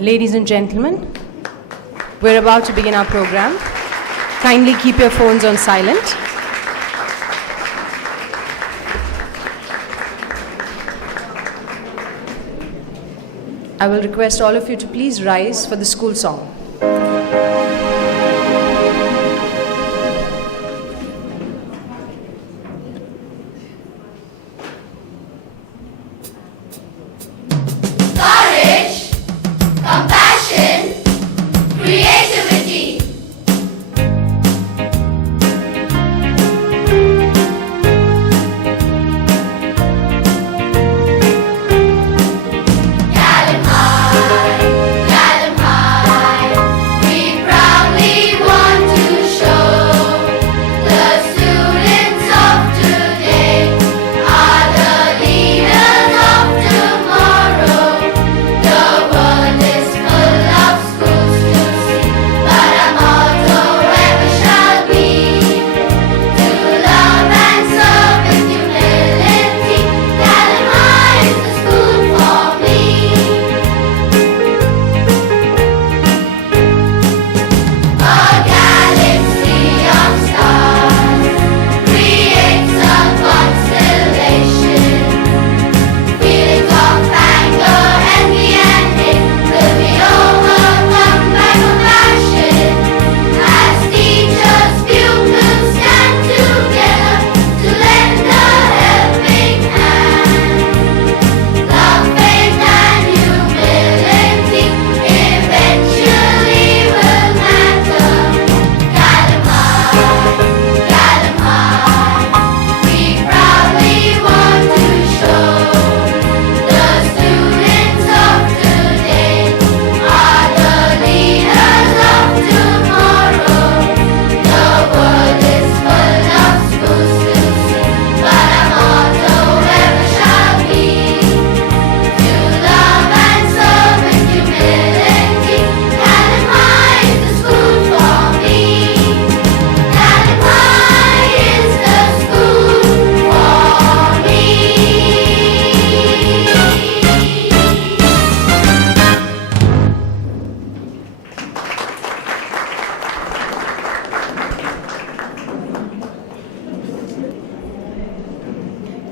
Ladies and gentlemen, we're about to begin our program. Kindly keep your phones on silent. I will request all of you to please rise for the school song.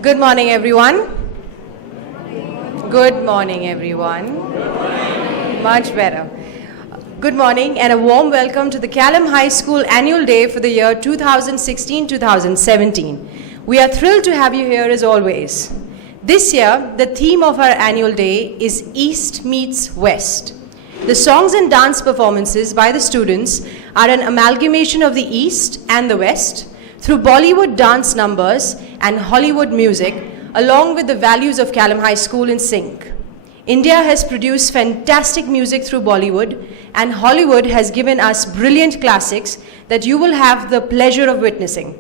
Good morning, everyone. Good morning, everyone. Much better. Good morning and a warm welcome to the Caelum High School Annual Day for the year 2016-2017. We are thrilled to have you here as always. This year, the theme of our annual day is East Meets West. The songs and dance performances by the students are an amalgamation of the East and the West through Bollywood dance numbers and Hollywood music, along with the values of Caelum High School in sync. India has produced fantastic music through Bollywood, and Hollywood has given us brilliant classics that you will have the pleasure of witnessing.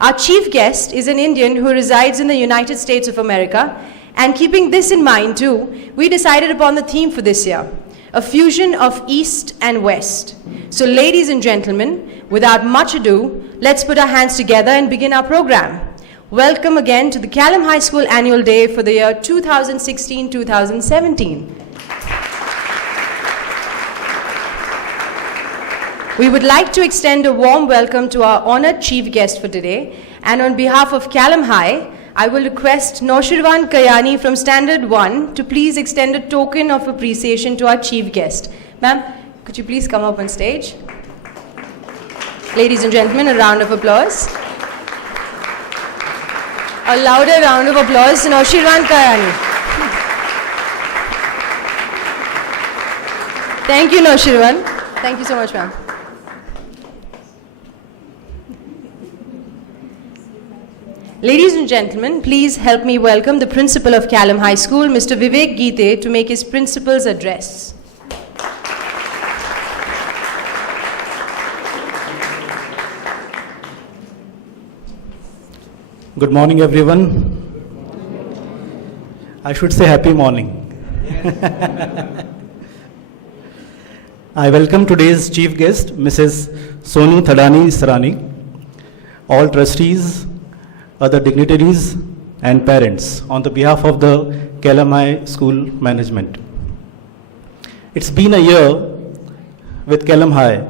Our chief guest is an Indian who resides in the United States of America, and keeping this in mind too, we decided upon the theme for this year, a fusion of East and West. So ladies and gentlemen, without much ado, let's put our hands together and begin our program. Welcome again to the Caelum High School Annual Day for the year 2016-2017. We would like to extend a warm welcome to our honored chief guest for today, and on behalf of Caelum High, I will request Noshirwan Kayani from Standard 1 to please extend a token of appreciation to our chief guest. Ma'am, could you please come up on stage? Ladies and gentlemen, a round of applause. A louder round of applause to Noshirwan Kayani. Thank you, Noshirwan. Thank you so much, ma'am. Ladies and gentlemen, please help me welcome the principal of Caelum High School, Mr. Vivek Geete, to make his principal's address. Good morning, everyone. I should say happy morning. I welcome today's chief guest, Mrs. Sonu Thadani Israni, all trustees, other dignitaries, and parents on the behalf of the Caelum High School management. It's been a year with Caelum High.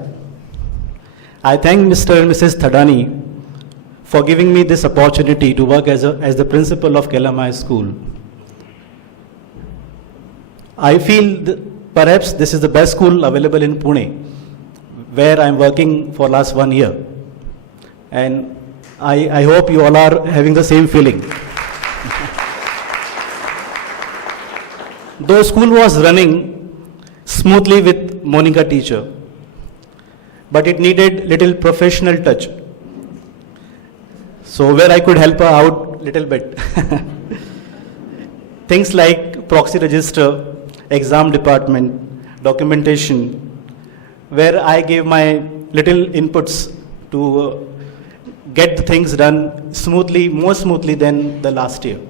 I thank Mr. and Mrs. Thadani for giving me this opportunity to work as the principal of Caelum High School. I feel perhaps this is the best school available in Pune, where I'm working for last 1 year. And I hope you all are having the same feeling. Though school was running smoothly with Monica teacher, but it needed little professional touch. So where I could help her out little bit. Things like proxy register, exam department, documentation, where I gave my little inputs to get the things done smoothly, more smoothly than the last year.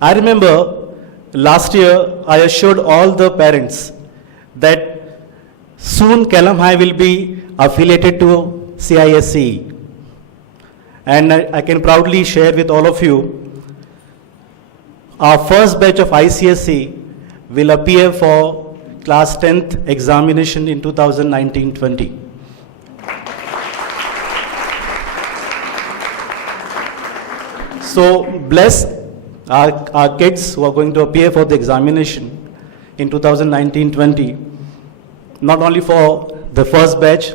I remember last year I assured all the parents that soon Caelum High will be affiliated to CISE. And I can proudly share with all of you, our first batch of ICSE will appear for class 10th examination in 2019-20. So bless our kids who are going to appear for the examination in 2019-20, not only for the first batch,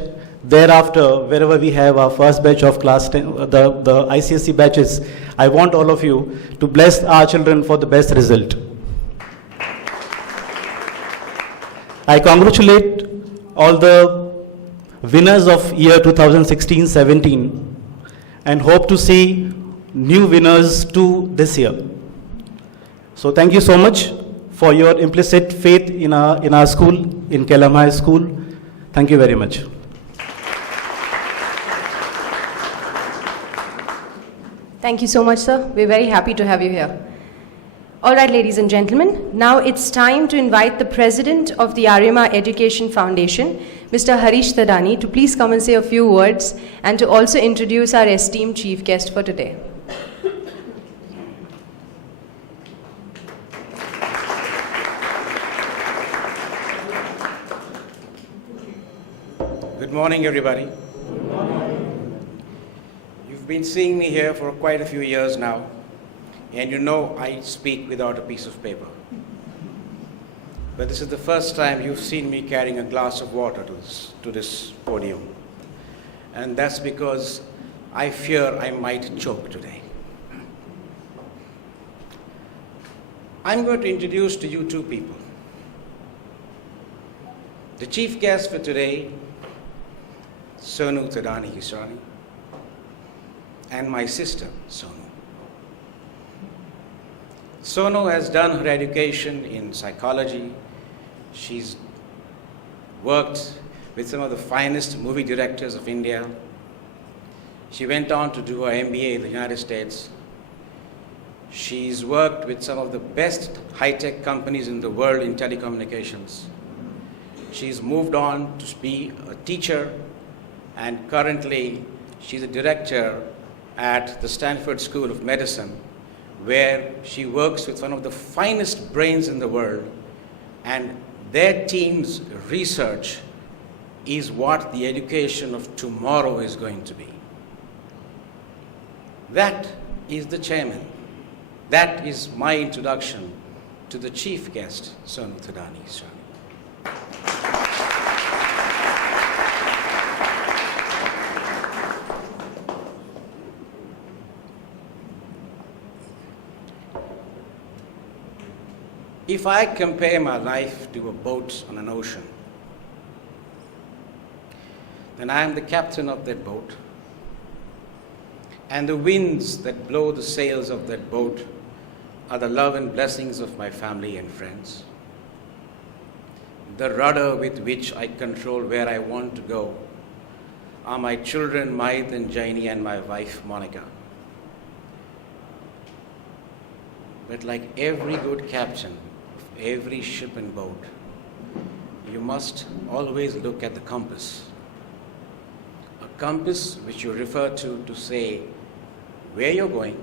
thereafter, wherever we have our first batch of class 10, the ICSE batches, I want all of you to bless our children for the best result. I congratulate all the winners of year 2016-17 and hope to see new winners too this year. So thank you so much for your implicit faith in our school, in Caelum High School. Thank you very much. Thank you so much, sir. We're very happy to have you here. All right, ladies and gentlemen, now it's time to invite the president of the Aryama Education Foundation, Mr. Harish Thadani, to please come and say a few words and to also introduce our esteemed chief guest for today. Good morning, everybody. You've been seeing me here for quite a few years now, and you know I speak without a piece of paper. But this is the first time you've seen me carrying a glass of water to this podium. And that's because I fear I might choke today. I'm going to introduce to you two people. The chief guest for today, Sonu Thadani Israni, and my sister, Sonu. Sonu has done her education in psychology. She's worked with some of the finest movie directors of India. She went on to do her MBA in the United States. She's worked with some of the best high-tech companies in the world in telecommunications. She's moved on to be a teacher, and currently she's a director at the Stanford School of Medicine, where she works with one of the finest brains in the world, and their team's research is what the education of tomorrow is going to be. That is the chairman. That is my introduction to the chief guest, Sonu Thadani Israni. If I compare my life to a boat on an ocean, then I am the captain of that boat, and the winds that blow the sails of that boat are the love and blessings of my family and friends. The rudder with which I control where I want to go are my children, Maid and Jaini, and my wife, Monica. But like every good captain of every ship and boat, you must always look at the compass. A compass which you refer to say where you're going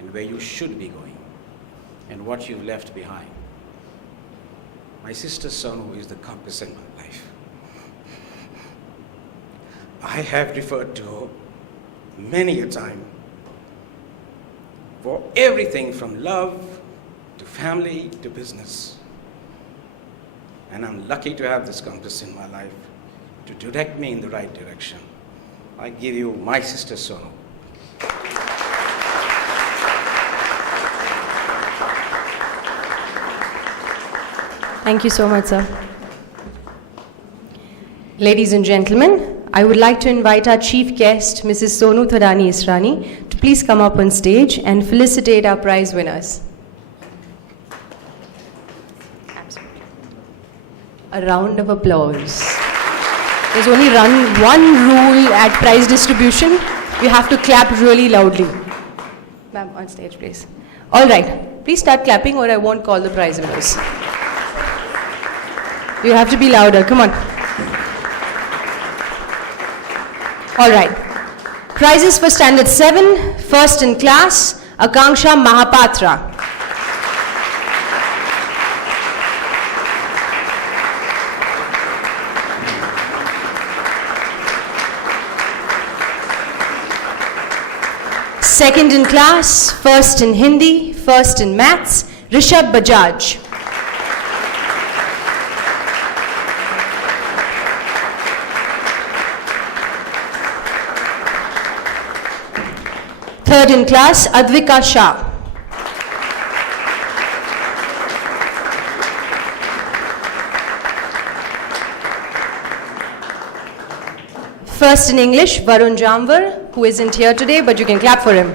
and where you should be going and what you've left behind. My sister Sonu is the compass in my life. I have referred to her many a time for everything from love to family to business. And I'm lucky to have this compass in my life to direct me in the right direction. I give you my sister Sonu. Thank you so much, sir. Ladies and gentlemen, I would like to invite our chief guest, Mrs. Sonu Thadani Israni, to please come up on stage and felicitate our prize winners. A round of applause. There's only one rule at prize distribution. You have to clap really loudly. Ma'am, on stage, please. All right. Please start clapping or I won't call the prize winners. You have to be louder. Come on. All right. Prizes for Standard 7, first in class, Akanksha Mahapatra. Second in class, first in Hindi, first in maths, Rishabh Bajaj. Third in class, Advika Shah. First in English, Varun Jamvar, who isn't here today, but you can clap for him.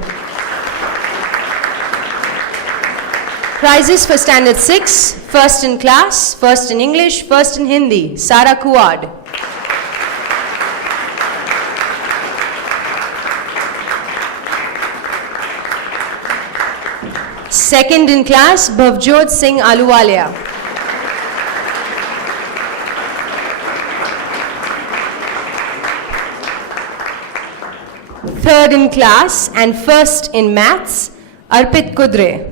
Prizes for Standard 6, first in class, first in English, first in Hindi, Sara Kuad. Second in class, Bhavjot Singh Aluwalia. Third in class and first in maths, Arpit Kudre.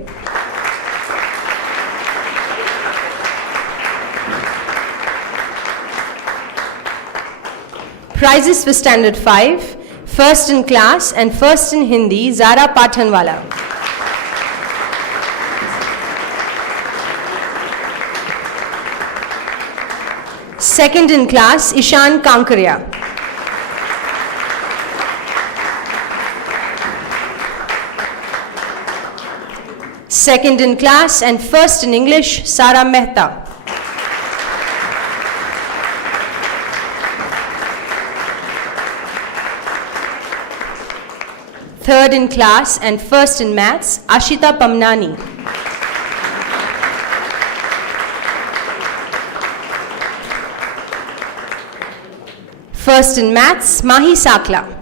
Prizes for Standard 5, first in class and first in Hindi, Zara Pathanwala. Second in class, Ishan Kankaria. Second in class and first in English, Sara Mehta. Third in class and first in maths, Ashita Pamnani. First in maths, Mahi Sakla.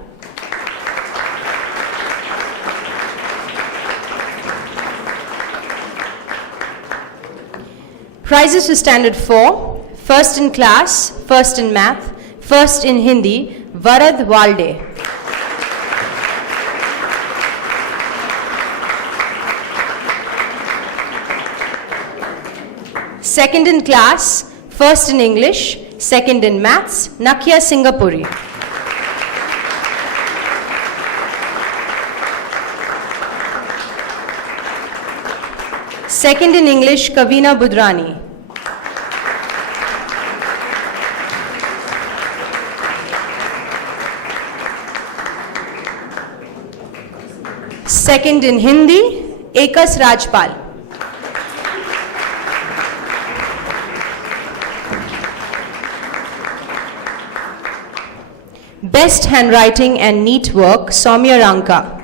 Prizes for Standard 4, first in class, first in math, first in Hindi, Varad Walde. Second in class, first in English, second in maths, Nakia Singapuri. Second in English, Kavina Budrani. Second in Hindi, Ekas Rajpal. Best handwriting and neat work, Soumya Ranka.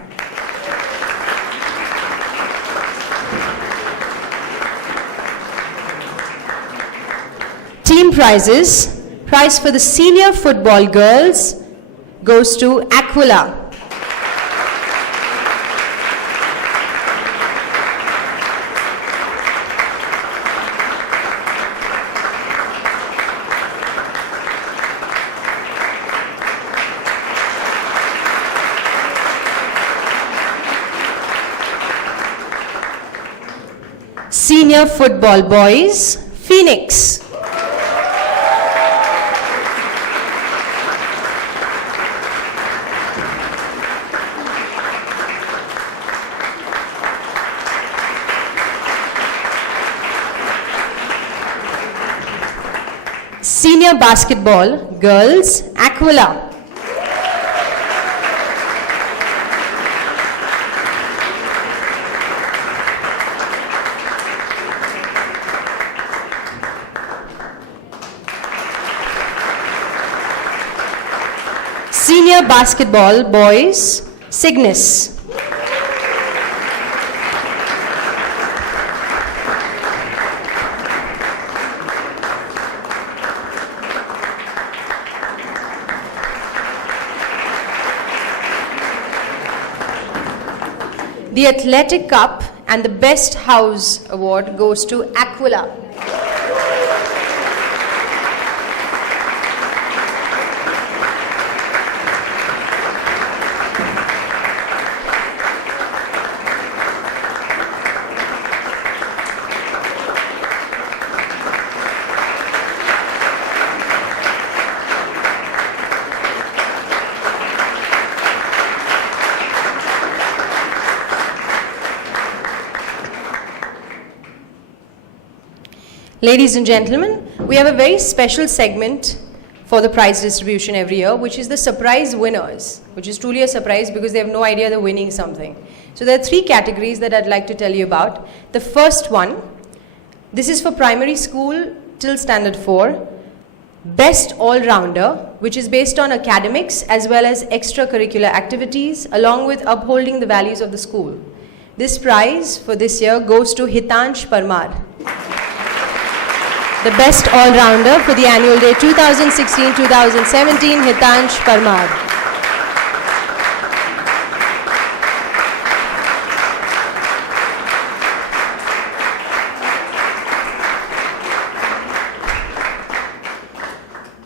Team prizes. Prize for the senior football girls goes to Aquila. Senior Football Boys, Phoenix. Senior Basketball, Girls, Aquila. Senior Basketball, Boys, Cygnus. The Athletic Cup and the Best House Award goes to Aquila. Ladies and gentlemen, we have a very special segment for the prize distribution every year, which is the surprise winners, which is truly a surprise because they have no idea they're winning something. So there are 3 categories that I'd like to tell you about. The first one, this is for primary school till standard 4, Best All-Rounder, which is based on academics as well as extracurricular activities, along with upholding the values of the school. This prize for this year goes to Hitansh Parmar, the Best All-Rounder for the annual day 2016-2017, Hitansh Parmar.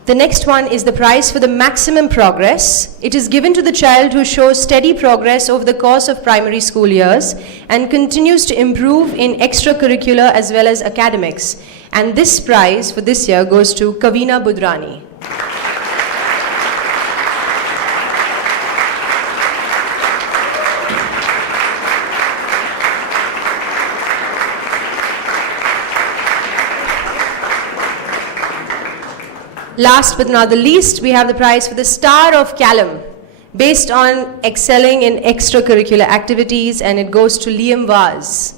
The next one is the prize for the maximum progress. It is given to the child who shows steady progress over the course of primary school years and continues to improve in extracurricular as well as academics. And this prize for this year goes to Kavina Budrani. Last but not the least, we have the prize for the Star of Caelum, based on excelling in extracurricular activities, and it goes to Liam Vaz.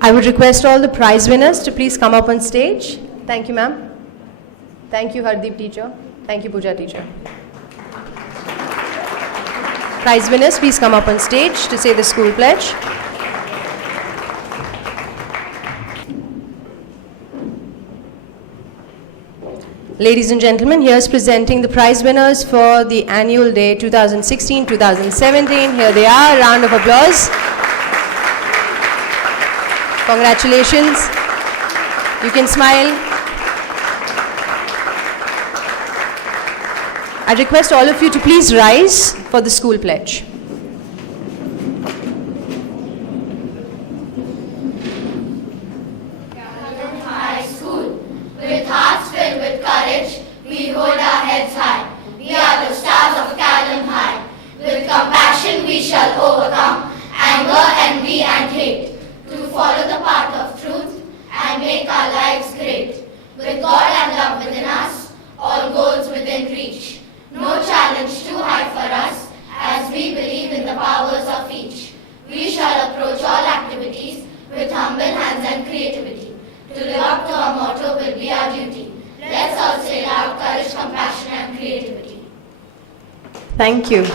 I would request all the prize winners to please come up on stage. Thank you, ma'am. Thank you, Hardeep teacher. Thank you, Pooja teacher. Prize winners, please come up on stage to say the school pledge. Ladies and gentlemen, here's presenting the prize winners for the annual day 2016-2017. Here they are. A round of applause. Congratulations. You can smile. I request all of you to please rise for the school pledge. Caelum High School, with hearts filled with courage, we hold our heads high. We are the stars of Caelum High. With compassion we shall overcome anger, envy and hate, to follow the path of truth and make our lives great. With God and love within us, all goals within reach. No challenge too high for us, as we believe in the powers of each. We shall approach all activities with humble hands and creativity. To live up to our motto will be our duty. Let's all say loud: courage, compassion and creativity. Thank you.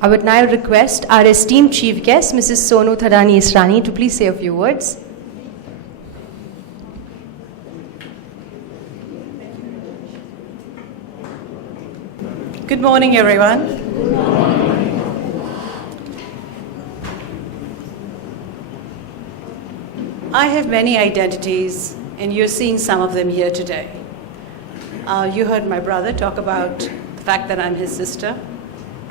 I would now request our esteemed chief guest, Mrs. Sonu Thadani Israni, to please say a few words. Good morning, everyone. I have many identities, and you're seeing some of them here today. You heard my brother talk about the fact that I'm his sister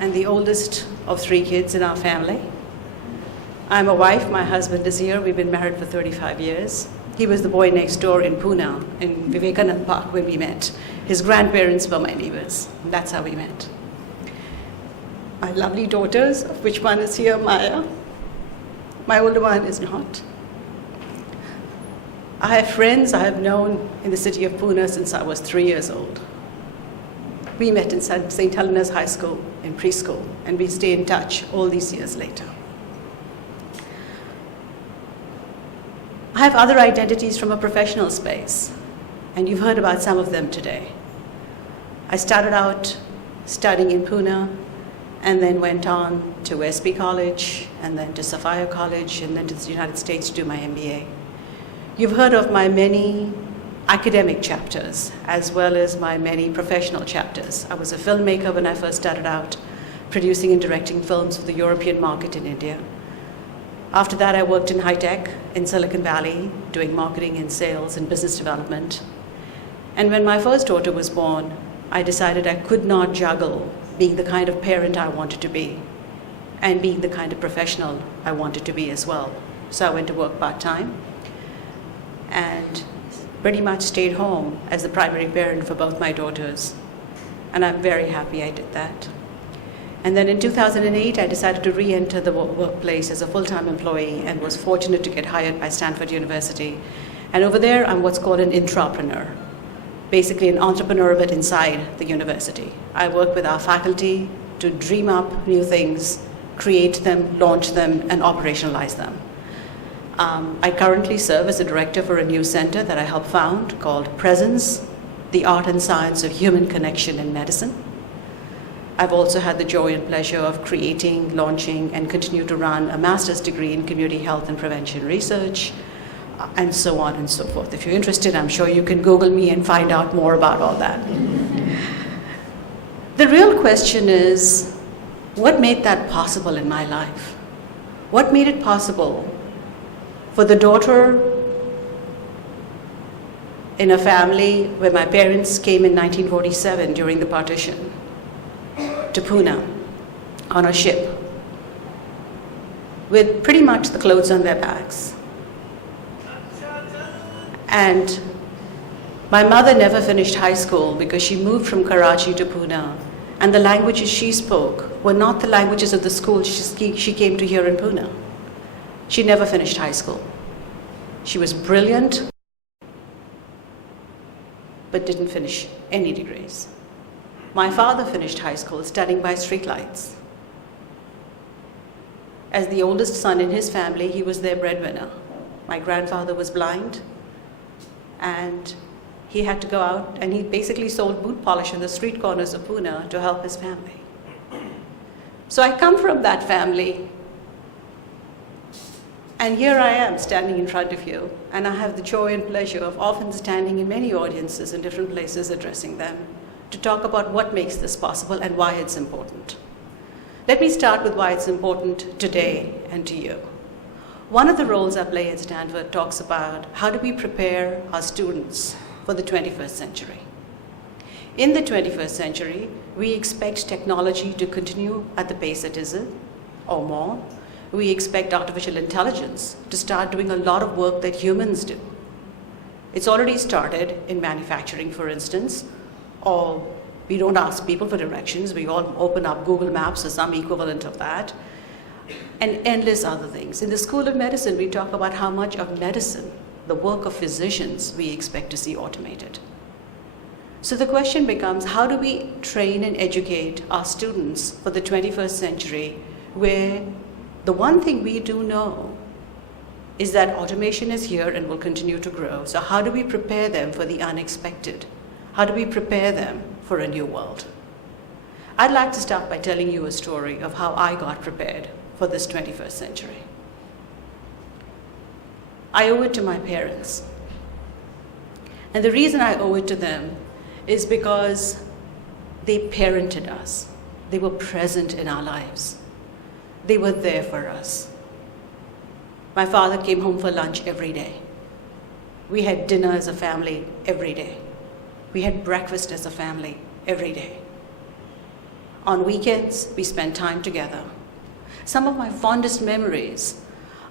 and the oldest of 3 kids in our family. I'm a wife, my husband is here, we've been married for 35 years. He was the boy next door in Pune, in Vivekanand Park, when we met. His grandparents were my neighbors, and that's how we met. My lovely daughters, of which one is here, Maya. My older one is not. I have friends I have known in the city of Pune since I was 3 years old. We met in St. Helena's High School in preschool, and we stay in touch all these years later. I have other identities from a professional space, and you've heard about some of them today. I started out studying in Pune, and then went on to SB College, and then to Sophia College, and then to the United States to do my MBA. You've heard of my many academic chapters, as well as my many professional chapters. I was a filmmaker when I first started out, producing and directing films for the European market in India. After that, I worked in high tech in Silicon Valley, doing marketing and sales and business development. And when my first daughter was born, I decided I could not juggle being the kind of parent I wanted to be and being the kind of professional I wanted to be as well. So I went to work part-time and pretty much stayed home as the primary parent for both my daughters. And I'm very happy I did that. And then in 2008, I decided to re-enter the workplace as a full-time employee and was fortunate to get hired by Stanford University. And over there, I'm what's called an intrapreneur, basically an entrepreneur but inside the university. I work with our faculty to dream up new things, create them, launch them, and operationalize them. I currently serve as a director for a new center that I helped found called Presence, the Art and Science of Human Connection in Medicine. I've also had the joy and pleasure of creating, launching, and continue to run a master's degree in community health and prevention research, and so on and so forth. If you're interested, I'm sure you can Google me and find out more about all that. The real question is, what made that possible in my life? What made it possible for the daughter in a family where my parents came in 1947 during the partition to Pune on a ship with pretty much the clothes on their backs. And my mother never finished high school because she moved from Karachi to Pune, and the languages she spoke were not the languages of the school she came to here in Pune. She never finished high school. She was brilliant, but didn't finish any degrees. My father finished high school studying by streetlights. As the oldest son in his family, he was their breadwinner. My grandfather was blind, and he had to go out, and he basically sold boot polish on the street corners of Pune to help his family. So I come from that family, and here I am standing in front of you, and I have the joy and pleasure of often standing in many audiences in different places addressing them to talk about what makes this possible and why it's important. Let me start with why it's important today and to you. One of the roles I play at Stanford talks about how do we prepare our students for the 21st century. In the 21st century, we expect technology to continue at the pace it is or more. We expect artificial intelligence to start doing a lot of work that humans do. It's already started in manufacturing, for instance, or we don't ask people for directions. We all open up Google Maps or some equivalent of that, and endless other things. In the School of Medicine, we talk about how much of medicine, the work of physicians, we expect to see automated. So the question becomes, how do we train and educate our students for the 21st century, where the one thing we do know is that automation is here and will continue to grow. So how do we prepare them for the unexpected? How do we prepare them for a new world? I'd like to start by telling you a story of how I got prepared for this 21st century. I owe it to my parents. And the reason I owe it to them is because they parented us. They were present in our lives. They were there for us. My father came home for lunch every day. We had dinner as a family every day. We had breakfast as a family every day. On weekends, we spent time together. Some of my fondest memories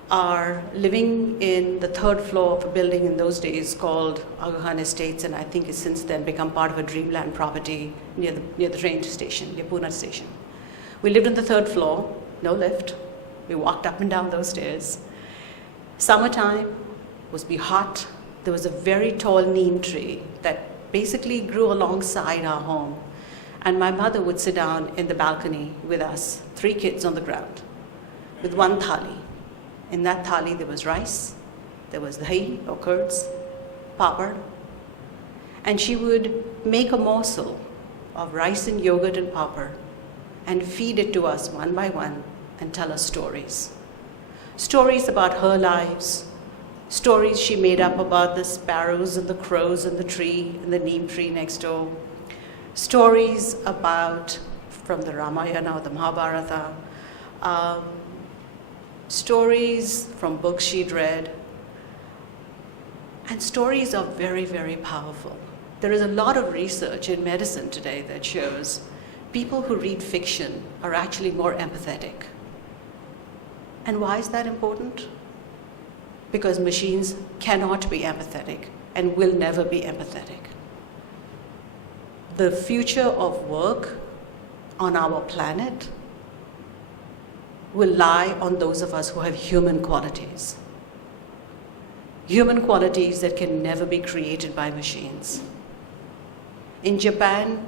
are living in the third floor of a building in those days called Aga Khan Estates, and I think it's since then become part of a dreamland property near the train station, near Pune station. We lived on the third floor, no lift. We walked up and down those stairs. Summertime was be hot. There was a very tall neem tree that basically grew alongside our home. And my mother would sit down in the balcony with us, 3 kids on the ground, with one thali. In that thali, there was rice, there was dahi or curds, papad, and she would make a morsel of rice and yogurt and papad and feed it to us one by one and tell us stories. Stories about her lives, stories she made up about the sparrows and the crows and the tree and the neem tree next door, stories about, from the Ramayana or the Mahabharata, stories from books she'd read, and stories are very, very powerful. There is a lot of research in medicine today that shows people who read fiction are actually more empathetic. And why is that important? Because machines cannot be empathetic and will never be empathetic. The future of work on our planet will lie on those of us who have human qualities. Human qualities that can never be created by machines. In Japan,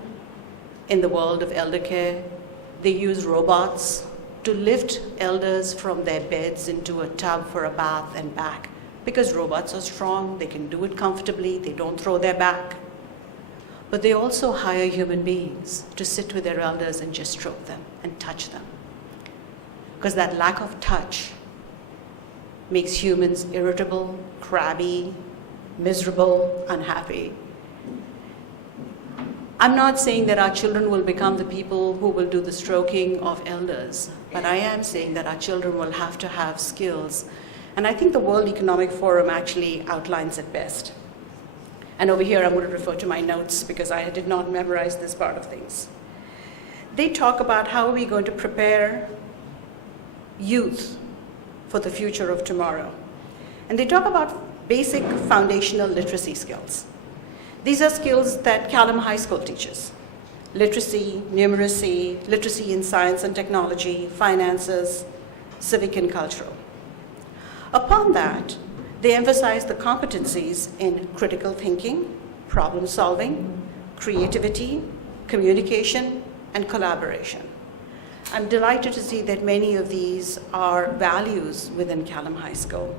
in the world of elder care, they use robots to lift elders from their beds into a tub for a bath and back. Because robots are strong, they can do it comfortably, they don't throw their back. But they also hire human beings to sit with their elders and just stroke them and touch them. Because that lack of touch makes humans irritable, crabby, miserable, unhappy. I'm not saying that our children will become the people who will do the stroking of elders, but I am saying that our children will have to have skills. And I think the World Economic Forum actually outlines it best. And over here, I'm going to refer to my notes because I did not memorize this part of things. They talk about how are we going to prepare youth for the future of tomorrow. And they talk about basic foundational literacy skills. These are skills that Caelum High School teaches. Literacy, numeracy, literacy in science and technology, finances, civic and cultural. Upon that, they emphasize the competencies in critical thinking, problem solving, creativity, communication, and collaboration. I'm delighted to see that many of these are values within Caelum High School.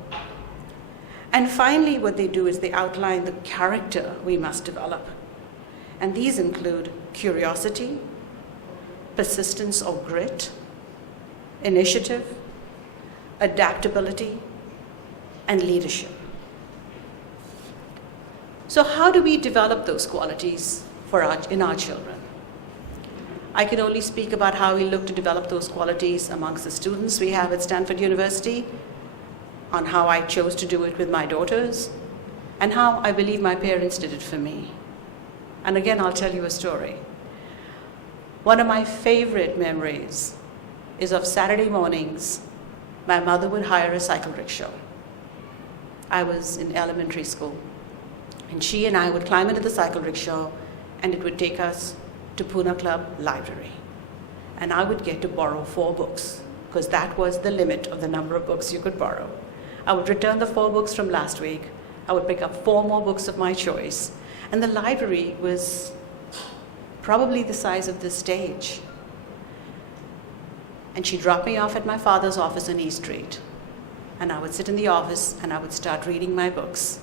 And finally, what they do is they outline the character we must develop. And these include curiosity, persistence or grit, initiative, adaptability, and leadership. So how do we develop those qualities in our children? I can only speak about how we look to develop those qualities amongst the students we have at Stanford University, on how I chose to do it with my daughters, and how I believe my parents did it for me. And again, I'll tell you a story. One of my favorite memories is of Saturday mornings. My mother would hire a cycle rickshaw. I was in elementary school, and she and I would climb into the cycle rickshaw, and it would take us to Pune Club Library. And I would get to borrow 4 books, because that was the limit of the number of books you could borrow. I would return the 4 books from last week. I would pick up 4 more books of my choice. And the library was probably the size of this stage. And she'd drop me off at my father's office on East Street. And I would sit in the office and I would start reading my books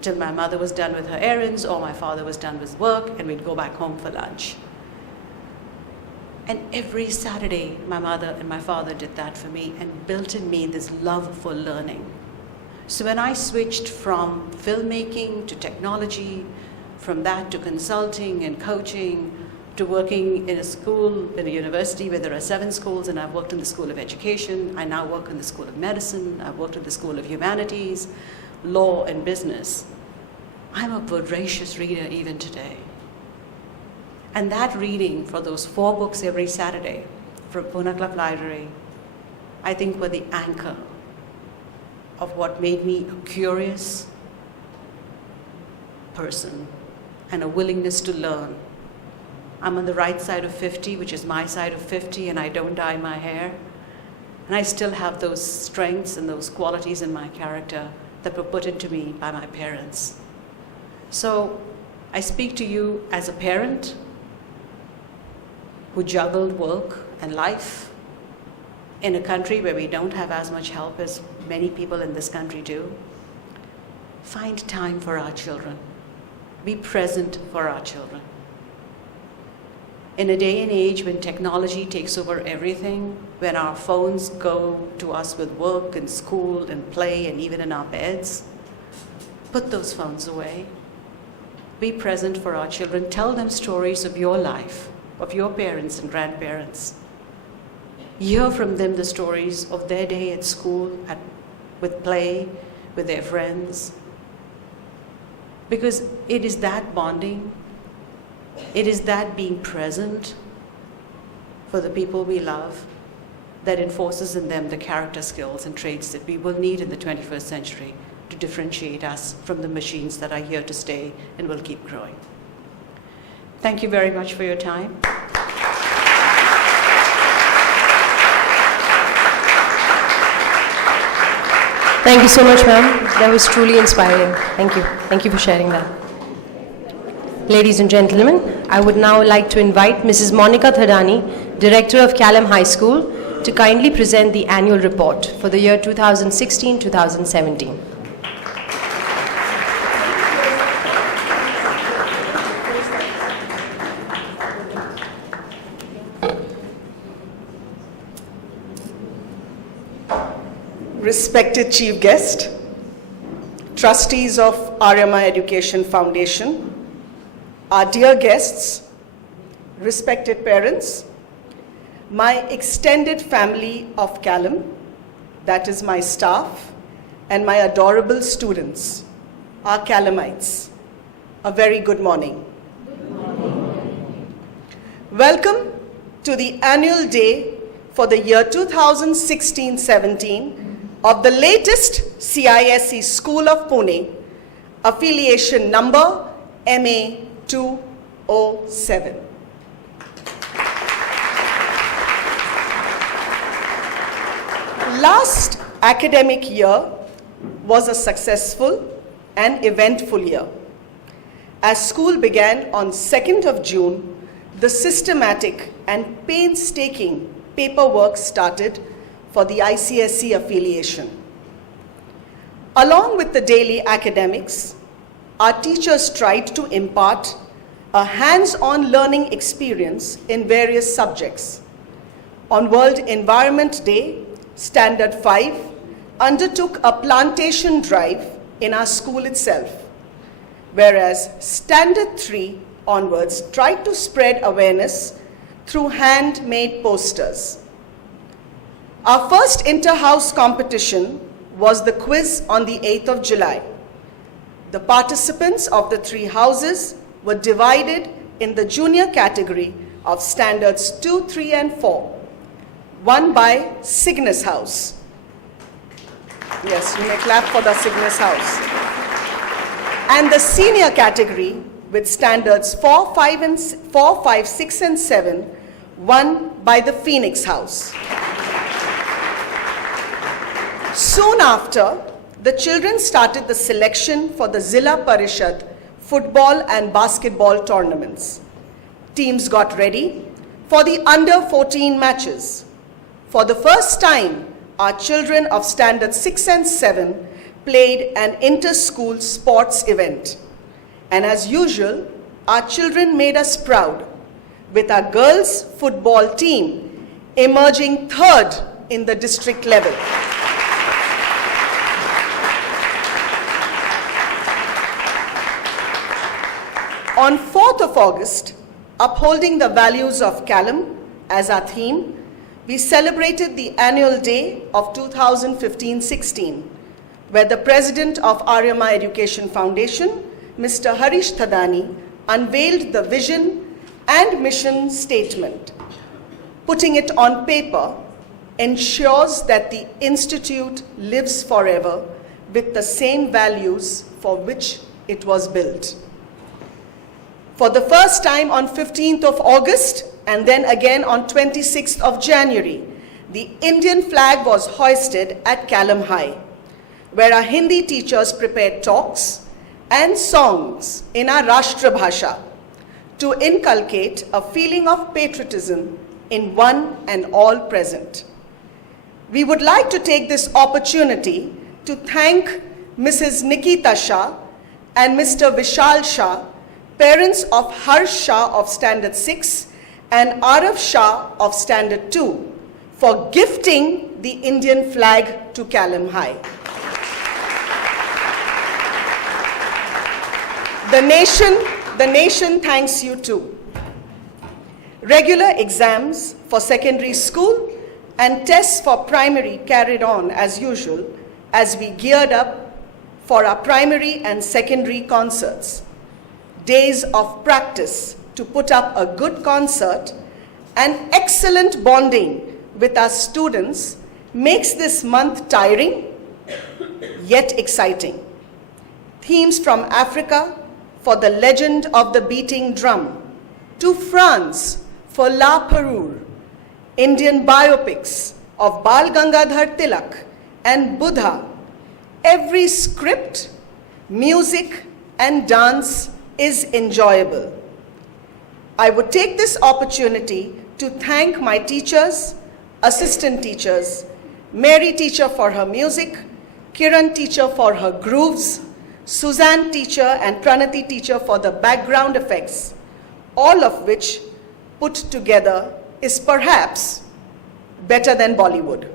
till my mother was done with her errands or my father was done with work, and we'd go back home for lunch. And every Saturday, my mother and my father did that for me and built in me this love for learning. So when I switched from filmmaking to technology, from that to consulting and coaching, to working in a school, in a university where there are 7 schools, and I've worked in the School of Education. I now work in the School of Medicine. I've worked in the School of Humanities, Law, and Business. I'm a voracious reader even today. And that reading for those 4 books every Saturday from Pune Club Library, I think were the anchor of what made me a curious person and a willingness to learn. I'm on the right side of 50, which is my side of 50, and I don't dye my hair. And I still have those strengths and those qualities in my character that were put into me by my parents. So I speak to you as a parent who juggled work and life in a country where we don't have as much help as many people in this country do. Find time for our children. Be present for our children. In a day and age when technology takes over everything, when our phones go to us with work and school and play and even in our beds, put those phones away. Be present for our children. Tell them stories of your life, of your parents and grandparents. Hear from them the stories of their day at school, with play, with their friends. Because it is that bonding, it is that being present for the people we love that enforces in them the character skills and traits that we will need in the 21st century to differentiate us from the machines that are here to stay and will keep growing. Thank you very much for your time. Thank you so much, ma'am. That was truly inspiring. Thank you. Thank you for sharing that. Ladies and gentlemen, I would now like to invite Mrs. Monica Thadani, Director of Caelum High School, to kindly present the annual report for the year 2016-2017. Respected Chief Guest, Trustees of RMI Education Foundation, our dear guests, respected parents, my extended family of Caelum, that is my staff, and my adorable students, our Caelumites, a very good morning. Good morning. Welcome to the annual day for the year 2016-17 of the latest CISE School of Pune, affiliation number MA 207. Last academic year was a successful and eventful year. As school began on 2nd of June, the systematic and painstaking paperwork started for the ICSE affiliation. Along with the daily academics, our teachers tried to impart a hands-on learning experience in various subjects. On World Environment Day, Standard 5 undertook a plantation drive in our school itself, whereas Standard 3 onwards tried to spread awareness through handmade posters. Our first inter-house competition was the quiz on the 8th of July. The participants of the 3 houses were divided in the junior category of standards 2, 3, and 4, won by Cygnus House. Yes, you may clap for the Cygnus House. And the senior category with standards 4, 5, 6, and 7, won by the Phoenix House. Soon after, the children started the selection for the Zilla Parishad football and basketball tournaments. Teams got ready for the under 14 matches. For the first time, our children of standard 6 and 7 played an inter-school sports event. And as usual, our children made us proud, with our girls' football team emerging 3rd in the district level. On 4th of August, upholding the values of Caelum as our theme, we celebrated the annual day of 2015-16, where the president of Aryama Education Foundation, Mr. Harish Thadani, unveiled the vision and mission statement. Putting it on paper ensures that the institute lives forever with the same values for which it was built. For the first time on 15th of August and then again on 26th of January, the Indian flag was hoisted at Caelum High, where our Hindi teachers prepared talks and songs in our Rashtra Bhasha to inculcate a feeling of patriotism in one and all present. We would like to take this opportunity to thank Mrs. Nikita Shah and Mr. Vishal Shah, parents of Harsh Shah of Standard 6 and Arav Shah of Standard 2, for gifting the Indian flag to Caelum High. The nation thanks you too. Regular exams for secondary school and tests for primary carried on as usual as we geared up for our primary and secondary concerts. Days of practice to put up a good concert and excellent bonding with our students makes this month tiring yet exciting. Themes from Africa for the legend of the beating drum, to France for La Parure, Indian biopics of Bal Gangadhar Tilak and Buddha. Every script, music and dance is enjoyable. I would take this opportunity to thank my teachers, assistant teachers, Mary teacher for her music, Kiran teacher for her grooves, Suzanne teacher and Pranati teacher for the background effects, all of which put together is perhaps better than Bollywood.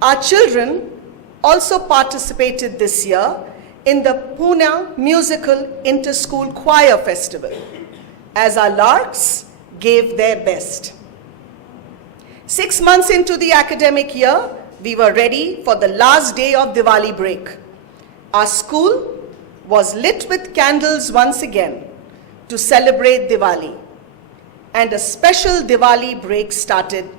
Our children also participated this year in the Pune Musical Inter-School Choir Festival, as our larks gave their best. 6 months into the academic year, we were ready for the last day of Diwali break. Our school was lit with candles once again to celebrate Diwali. And a special Diwali break started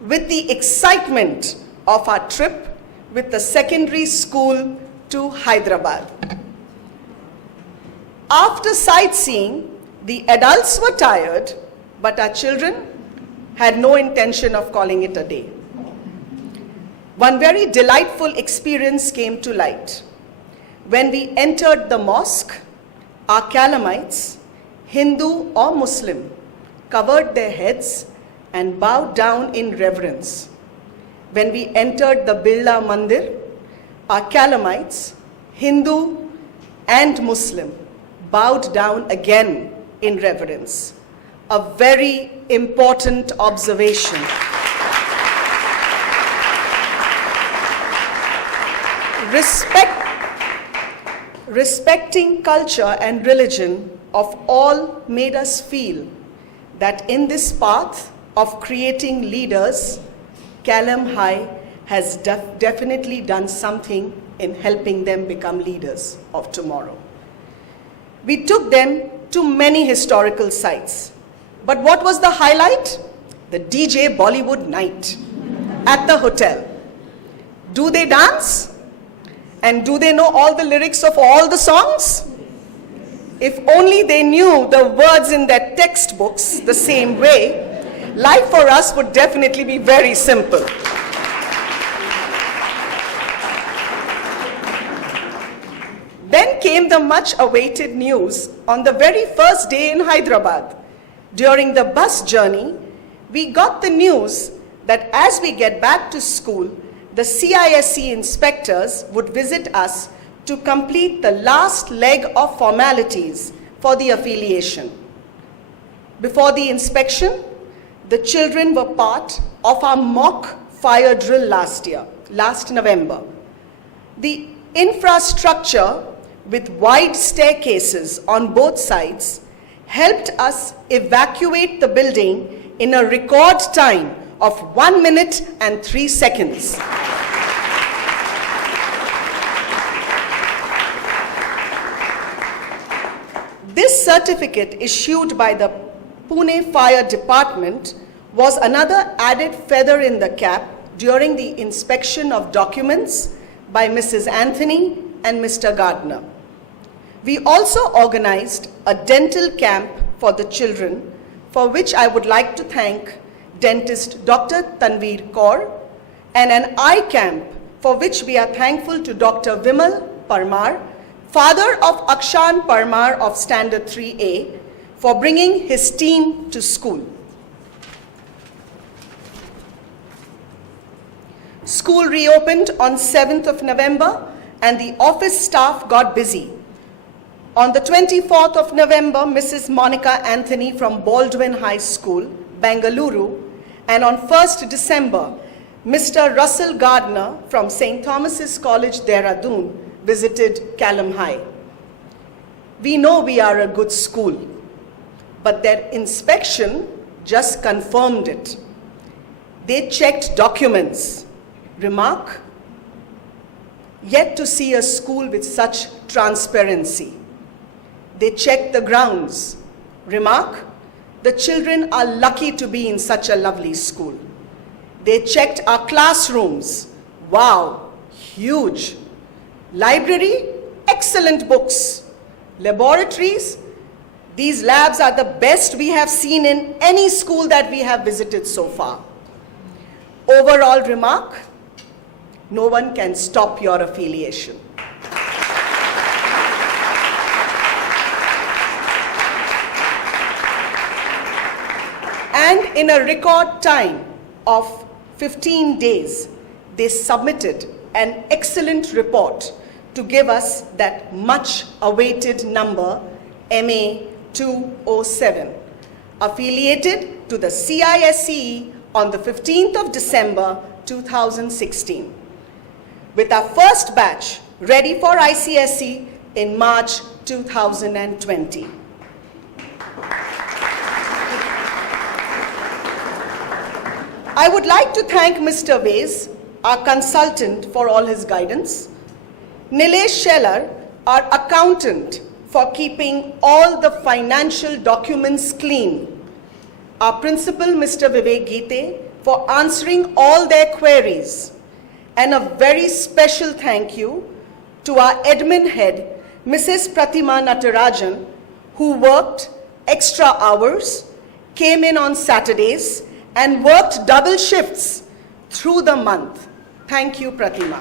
with the excitement of our trip with the secondary school to Hyderabad. After sightseeing, the adults were tired, but our children had no intention of calling it a day. One very delightful experience came to light. When we entered the mosque, our Caelumites, Hindu or Muslim, covered their heads and bowed down in reverence. When we entered the Birla Mandir, our Caelumites, Hindu and Muslim, bowed down again in reverence. A very important observation. Respecting culture and religion of all made us feel that in this path of creating leaders, Caelum High has definitely done something in helping them become leaders of tomorrow. We took them to many historical sites. But what was the highlight? The DJ Bollywood night at the hotel. Do they dance? And do they know all the lyrics of all the songs? If only they knew the words in their textbooks the same way, life for us would definitely be very simple. Then came the much awaited news on the very first day in Hyderabad. During the bus journey, we got the news that as we get back to school, the CISE inspectors would visit us to complete the last leg of formalities for the affiliation. Before the inspection, the children were part of our mock fire drill last November. The infrastructure with wide staircases on both sides helped us evacuate the building in a record time of 1 minute and 3 seconds. This certificate issued by the Pune Fire Department was another added feather in the cap during the inspection of documents by Mrs. Anthony and Mr. Gardner. We also organized a dental camp for the children, for which I would like to thank dentist Dr. Tanveer Kaur, and an eye camp for which we are thankful to Dr. Vimal Parmar, father of Akshan Parmar of Standard 3A, for bringing his team to school. School reopened on 7th of November and the office staff got busy. On the 24th of November, Mrs. Monica Anthony from Baldwin High School, Bengaluru, and on 1st December, Mr. Russell Gardner from St. Thomas's College, Dehradun, visited Caelum High. We know we are a good school, but their inspection just confirmed it. They checked documents. Remark, yet to see a school with such transparency. They checked the grounds. Remark, the children are lucky to be in such a lovely school. They checked our classrooms. Wow, huge. Library, excellent books. Laboratories, these labs are the best we have seen in any school that we have visited so far. Overall remark, no one can stop your affiliation. And in a record time of 15 days, they submitted an excellent report to give us that much awaited number, MA 207, affiliated to the CISE on the 15th of December 2016, with our first batch ready for ICSE in March 2020. I would like to thank Mr. Vase, our consultant, for all his guidance, Nilesh Sheller, our accountant, for keeping all the financial documents clean, our principal, Mr. Vivek Geete, for answering all their queries, and a very special thank you to our admin head, Mrs. Pratima Natarajan, who worked extra hours, came in on Saturdays, and worked double shifts through the month. Thank you, Pratima.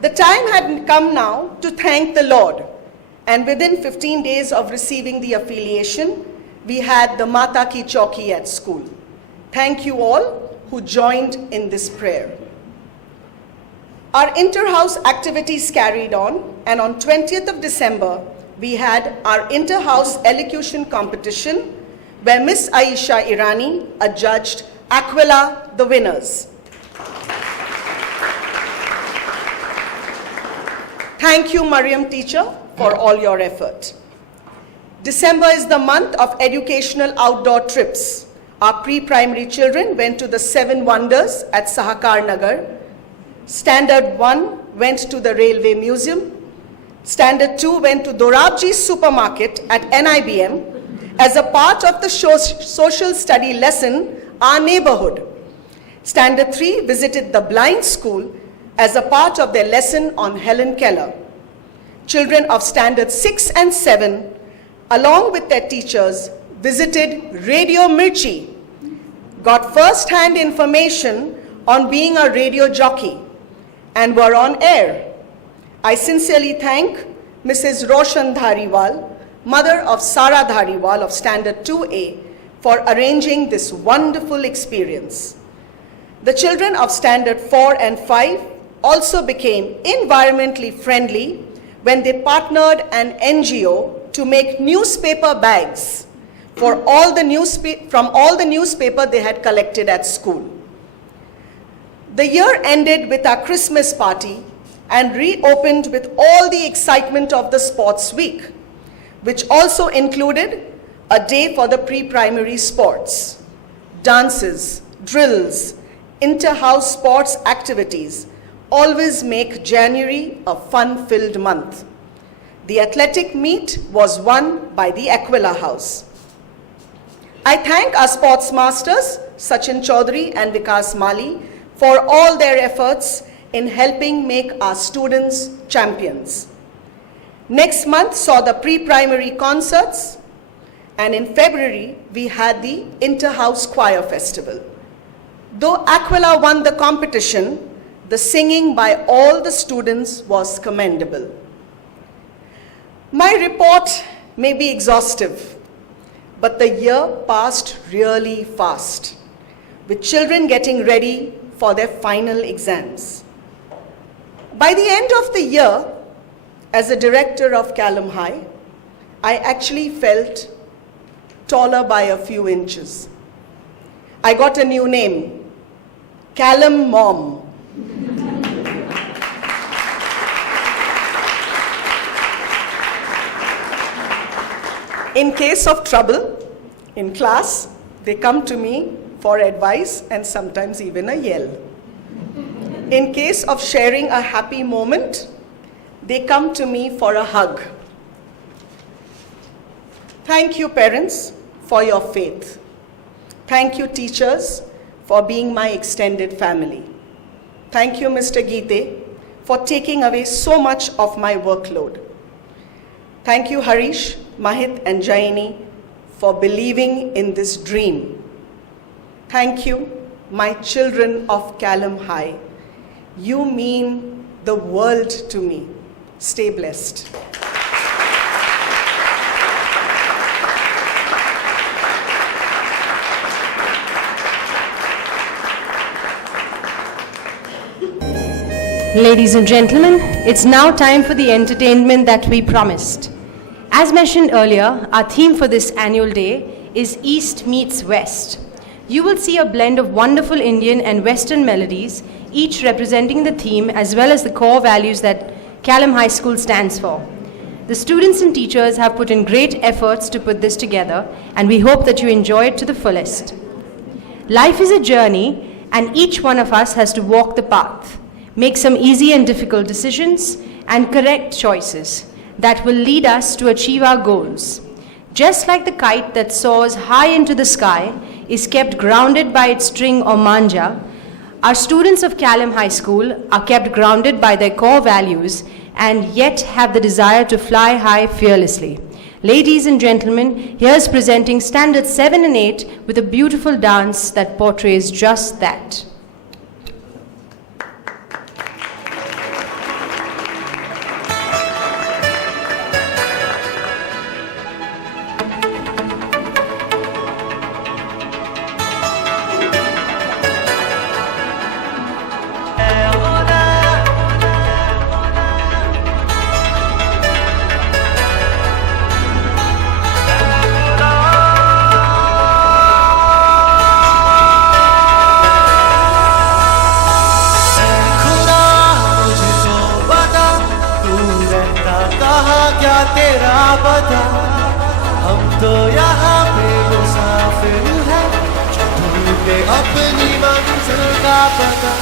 The time had come now to thank the Lord, and within 15 days of receiving the affiliation, we had the Mata Ki Chauki at school. Thank you all who joined in this prayer. Our inter-house activities carried on, and on 20th of December, we had our inter-house elocution competition where Miss Aisha Irani adjudged Aquila the winners. Thank you, Mariam teacher, for all your effort. December is the month of educational outdoor trips. Our pre-primary children went to the 7 Wonders at Sahakar Nagar. Standard 1 went to the Railway Museum. Standard 2 went to Dorabji's supermarket at NIBM as a part of the social study lesson, Our Neighborhood. Standard 3 visited the blind school as a part of their lesson on Helen Keller. Children of Standard 6 and 7, along with their teachers, visited Radio Mirchi, got first-hand information on being a radio jockey, and were on air. I sincerely thank Mrs. Roshan Dhariwal, mother of Sara Dhariwal of Standard 2A, for arranging this wonderful experience. The children of Standard 4 and 5 also became environmentally friendly when they partnered an NGO to make newspaper bags for from all the newspaper they had collected at school. The year ended with our Christmas party, and reopened with all the excitement of the sports week, which also included a day for the pre-primary sports, dances, drills, inter-house sports activities always make January a fun-filled month. The athletic meet was won by the Aquila House. I thank our sports masters, Sachin Chaudhary and Vikas Mali, for all their efforts in helping make our students champions. Next month saw the pre-primary concerts, and in February we had the Inter-House Choir Festival. Though Aquila won the competition, the singing by all the students was commendable. My report may be exhaustive, but the year passed really fast, with children getting ready for their final exams. By the end of the year, as a director of Caelum High, I actually felt taller by a few inches. I got a new name, Caelum Mom. In case of trouble in class, they come to me for advice and sometimes even a yell. In case of sharing a happy moment, they come to me for a hug. Thank you, parents, for your faith. Thank you, teachers, for being my extended family. Thank you, Mr. Geete, for taking away so much of my workload. Thank you, Harish, Mahit, and Jaini, for believing in this dream. Thank you, my children of Caelum High. You mean the world to me. Stay blessed. Ladies and gentlemen, it's now time for the entertainment that we promised. As mentioned earlier, our theme for this annual day is East meets West. You will see a blend of wonderful Indian and Western melodies, each representing the theme as well as the core values that Caelum High School stands for. The students and teachers have put in great efforts to put this together, and we hope that you enjoy it to the fullest. Life is a journey, and each one of us has to walk the path, make some easy and difficult decisions, and correct choices that will lead us to achieve our goals. Just like the kite that soars high into the sky is kept grounded by its string or manja, our students of Caelum High School are kept grounded by their core values and yet have the desire to fly high fearlessly. Ladies and gentlemen, here's presenting Standards 7 and 8 with a beautiful dance that portrays just that. तेरा पता हम तो यहाँ पे मुसाफिर हैं ढूंढे अपनी मंजिल का पता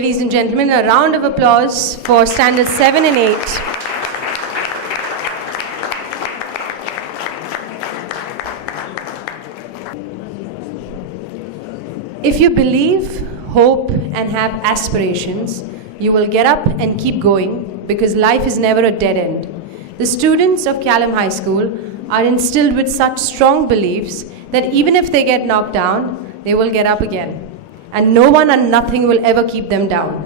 ladies and gentlemen, a round of applause for Standards 7 and 8. If you believe, hope, and have aspirations, you will get up and keep going because life is never a dead end. The students of Caelum High School are instilled with such strong beliefs that even if they get knocked down, they will get up again. And no one and nothing will ever keep them down.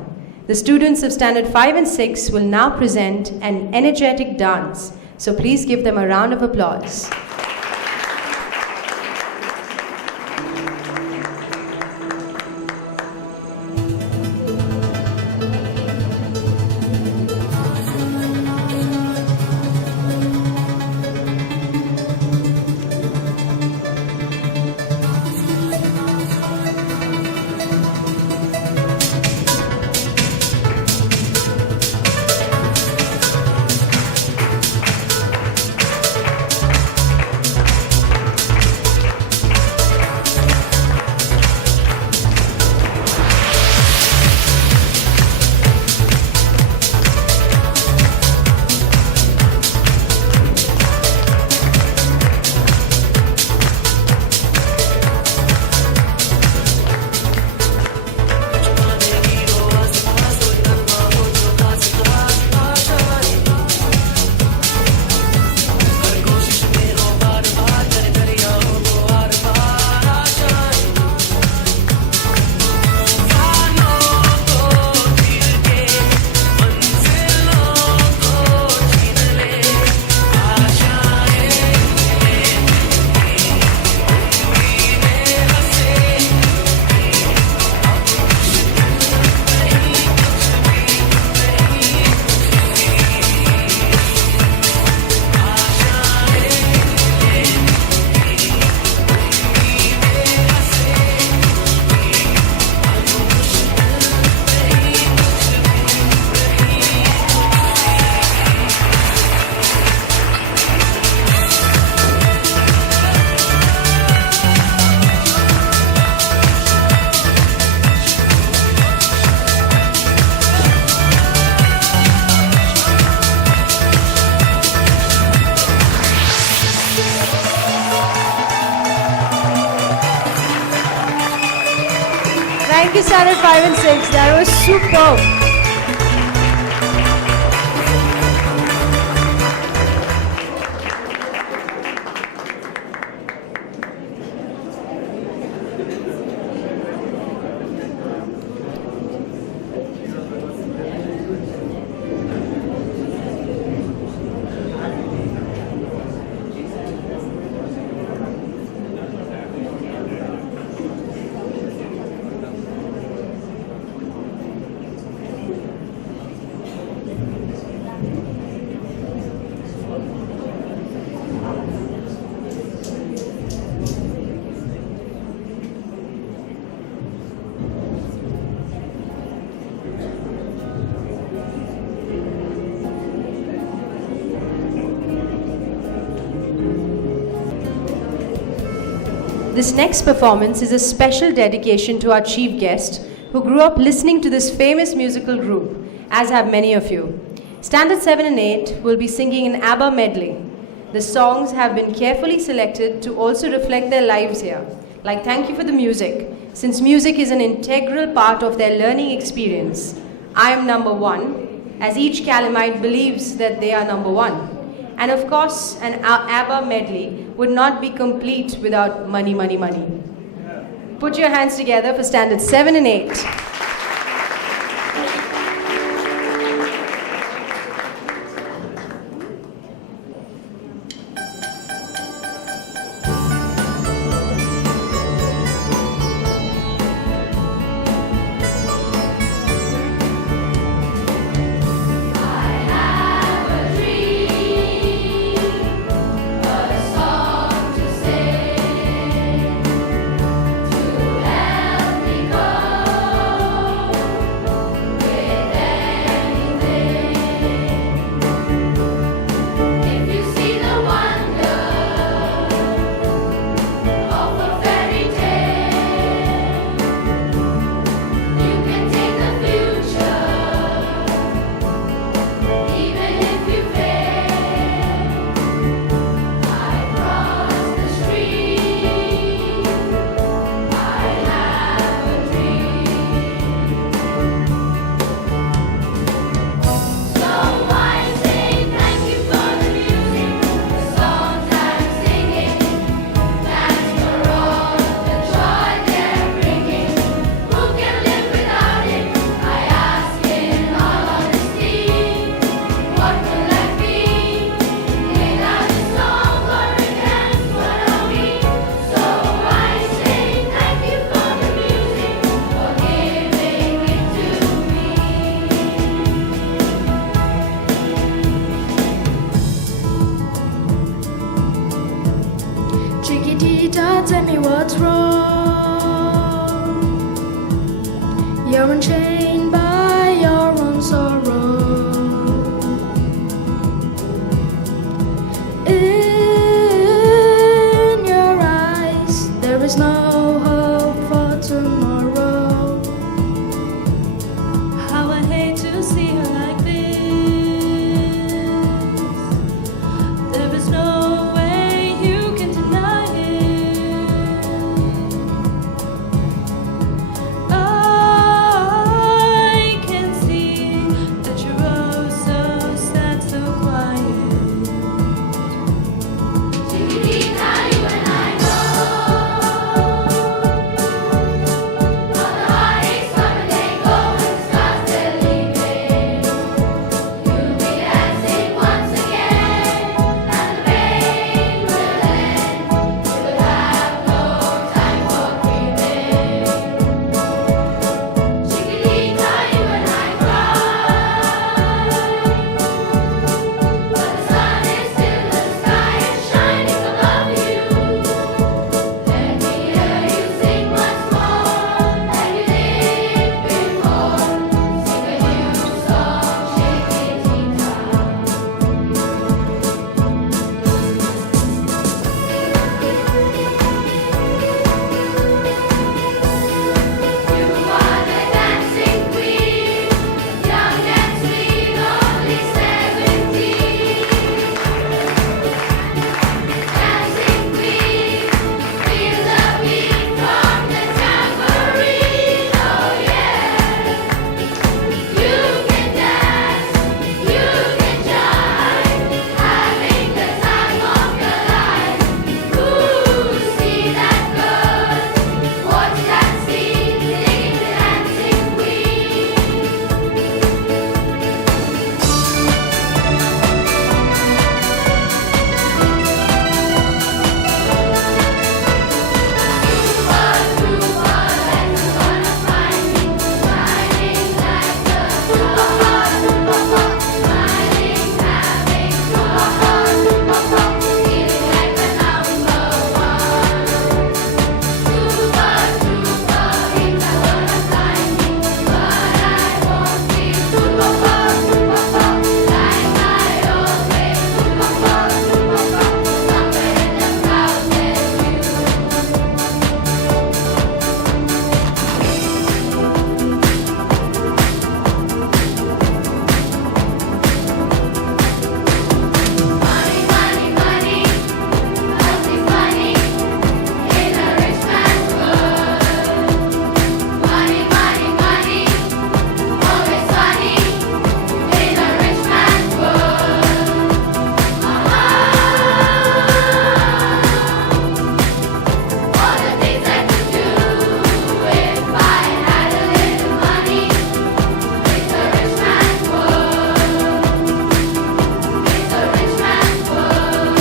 The students of Standard 5 and 6 will now present an energetic dance. So please give them a round of applause. Thank you, Standard 5 and 6. That was superb. This next performance is a special dedication to our chief guest, who grew up listening to this famous musical group, as have many of you. Standard 7 and 8 will be singing an ABBA medley. The songs have been carefully selected to also reflect their lives here, like Thank You for the Music, since music is an integral part of their learning experience. I am number one, as each Caelumite believes that they are number one. And of course, an ABBA medley would not be complete without money, money, money. Put your hands together for Standards 7 and 8. To help me go what will I be? Made out of song or a dance, what are we? So I say thank you for the music, for giving it to me. Chiquitita, tell me what's wrong. You're unchained by your own sorrow. In your eyes, there is no hope for tomorrow. How I hate to see her like this. There is no way you can deny it. I can see that you're oh so sad, so quiet. Chiquitita, you and I know. All the heartaches come and they go, and the stars they're leaving. You'll be dancing once again, and the pain will end. You will have no time for grieving. Chiquitita, you and I cry, but the sun is still in the sky and shining above you. Let me hear you sing once more than you did before. Sing a new song, Chiquitita. You are the dancing queen, young and sweet, only 17. Dancing queen, feel the beat from the tambourine. Oh yeah, you can dance, you can jive, having the time of your life. Ooh, see that girl, watch that scene, singing the dancing queen. Money, money, money, must be funny in a rich man's world. Money, money, money, always funny in a rich man's world. All the things I could do if I had a little money. It's a rich man's world. It's a rich man's world.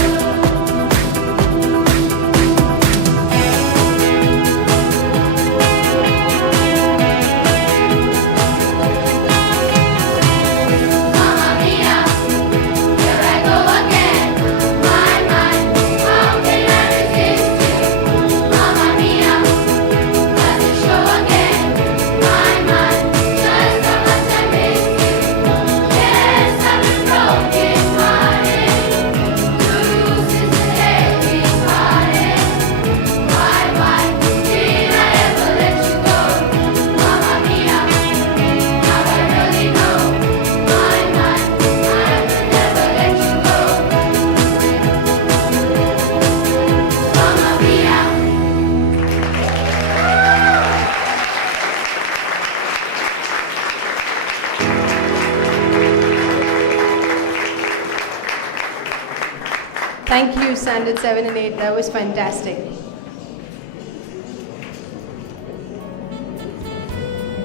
Mamma mia, here I go again. My, how can I resist you? Mamma mia, does it show again? My, just how much I miss you. Yes, I've been broken hearted. Blue since the day we parted. Why did I ever let you go? Mamma mia, now I really know. My, I will never let you go. Mamma mia. Thank you, Standard 7 and 8. That was fantastic.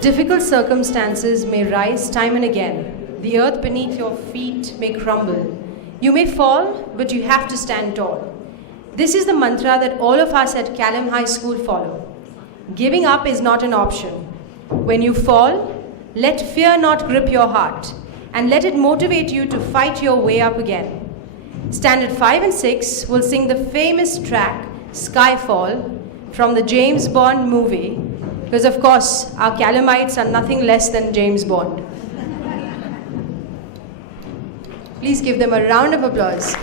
Difficult circumstances may rise time and again, the earth beneath your feet may crumble. You may fall, but you have to stand tall. This is the mantra that all of us at Caelum High School follow. Giving up is not an option. When you fall, let fear not grip your heart, and let it motivate you to fight your way up again. Standard 5 and 6 will sing the famous track, Skyfall, from the James Bond movie, because of course, our Caelumites are nothing less than James Bond. Please give them a round of applause.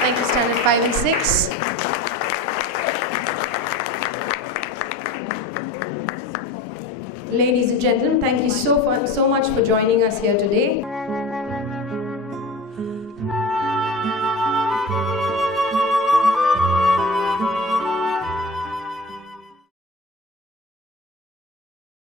Thank you, Standard 5 and 6. Ladies and gentlemen, thank you so much for joining us here today.